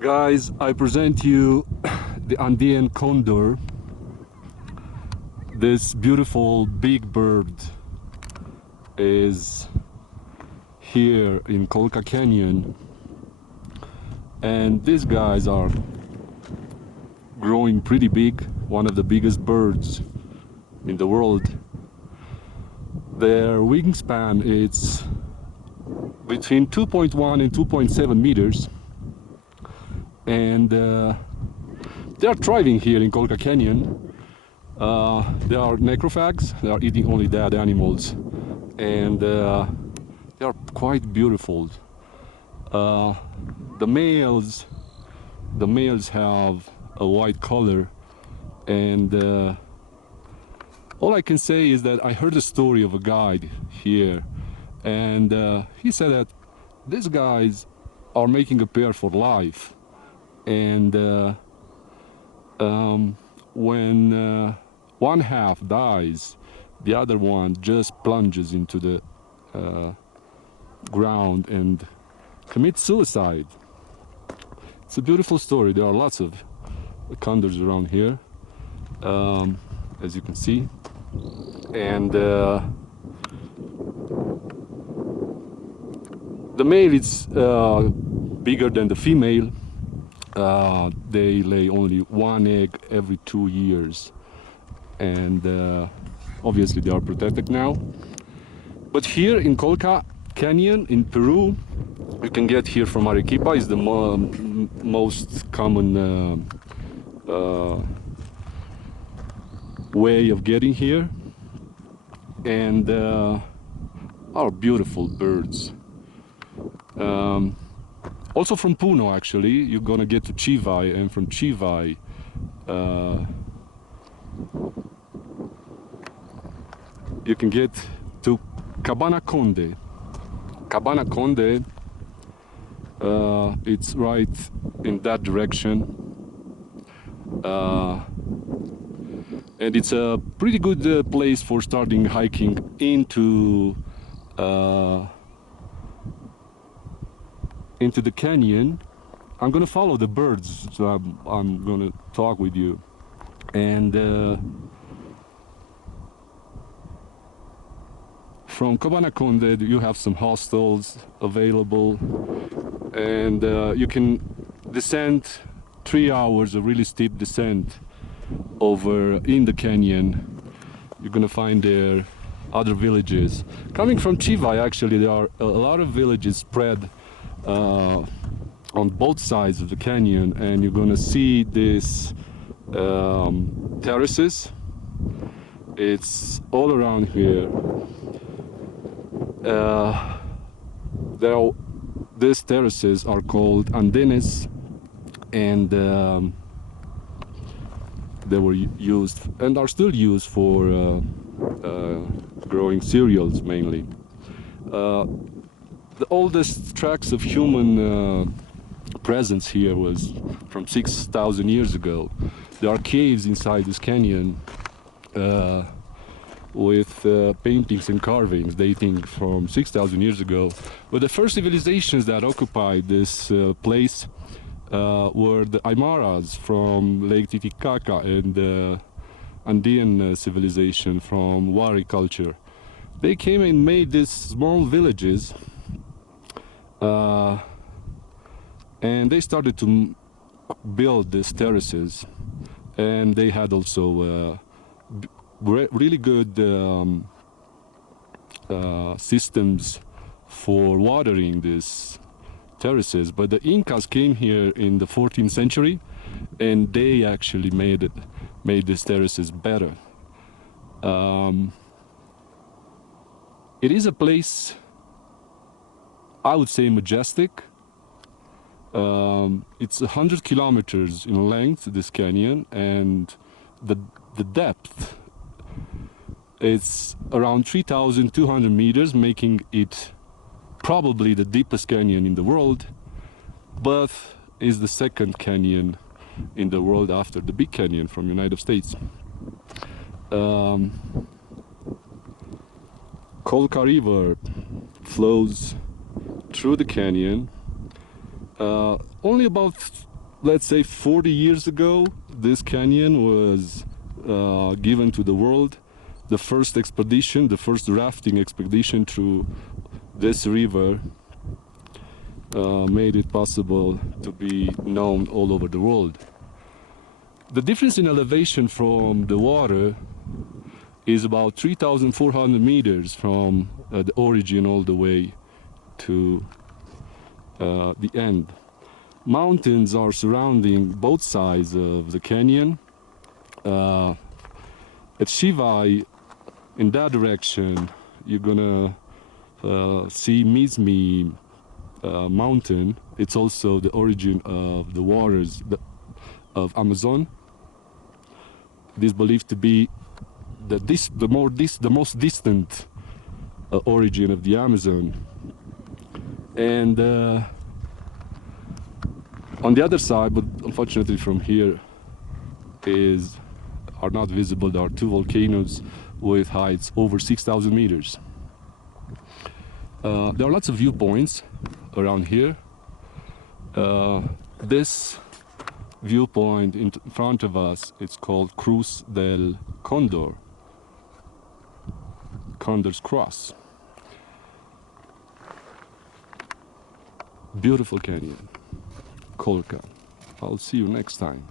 Guys, I present you the Andean condor, this beautiful big bird is here in Colca Canyon, and these guys are growing pretty big, one of the biggest birds in the world. Their wingspan is between 2.1 and 2.7 meters, and they are thriving here in Colca Canyon. They are necrophags, they are eating only dead animals, and they are quite beautiful. Uh, the males have a white color, and all I can say is that I heard a story of a guide here, and he said that these guys are making a pair for life, and when one half dies, the other one just plunges into the ground and commits suicide. It's a beautiful story. There are lots of condors around here, as you can see, and the male is bigger than the female. They lay only one egg every 2 years, and obviously they are protected now. But here in Colca Canyon in Peru, you can get here from Arequipa, is the most common way of getting here, and are beautiful birds. Also from Puno, actually, you're gonna get to Chivay, and from Chivay you can get to Cabana Conde. Cabana Conde, it's right in that direction, and it's a pretty good place for starting hiking into the canyon. I'm gonna follow the birds, so I'm gonna talk with you, and from Cabana Conde you have some hostels available, and you can descend 3 hours, a really steep descent over in the canyon. You're gonna find there other villages. Coming from Chivay, actually, there are a lot of villages spread on both sides of the canyon, and you're gonna see these terraces. It's all around here. These terraces are called andenes, and they were used and are still used for growing cereals mainly. The oldest tracks of human presence here was from 6,000 years ago. There are caves inside this canyon with paintings and carvings dating from 6,000 years ago. But the first civilizations that occupied this place were the Aymaras from Lake Titicaca, and the Andean civilization from Wari culture. They came and made these small villages, and they started to build these terraces, and they had also really good systems for watering these terraces. But the Incas came here in the 14th century, and they actually made these terraces better. It is a place, I would say, majestic. It's 100 kilometers in length, this canyon, and the depth, it's around 3,200 meters, making it probably the deepest canyon in the world, but is the second canyon in the world after the Big Canyon from United States. Colca River flows through the canyon, Only about, let's say, 40 years ago, this canyon was given to the world. The first expedition, the first rafting expedition through this river made it possible to be known all over the world. The difference in elevation from the water is about 3,400 meters from the origin all the way to the end. Mountains are surrounding both sides of the canyon. At Shivai, in that direction, you're gonna see Mizmi mountain. It's also the origin of the waters of Amazon. It is believed to be the most distant origin of the Amazon. And on the other side, but unfortunately from here, are not visible. There are two volcanoes with heights over 6,000 meters. There are lots of viewpoints around here. This viewpoint in front of us, it's called Cruz del Condor, Condor's Cross. Beautiful canyon, Colca. I'll see you next time.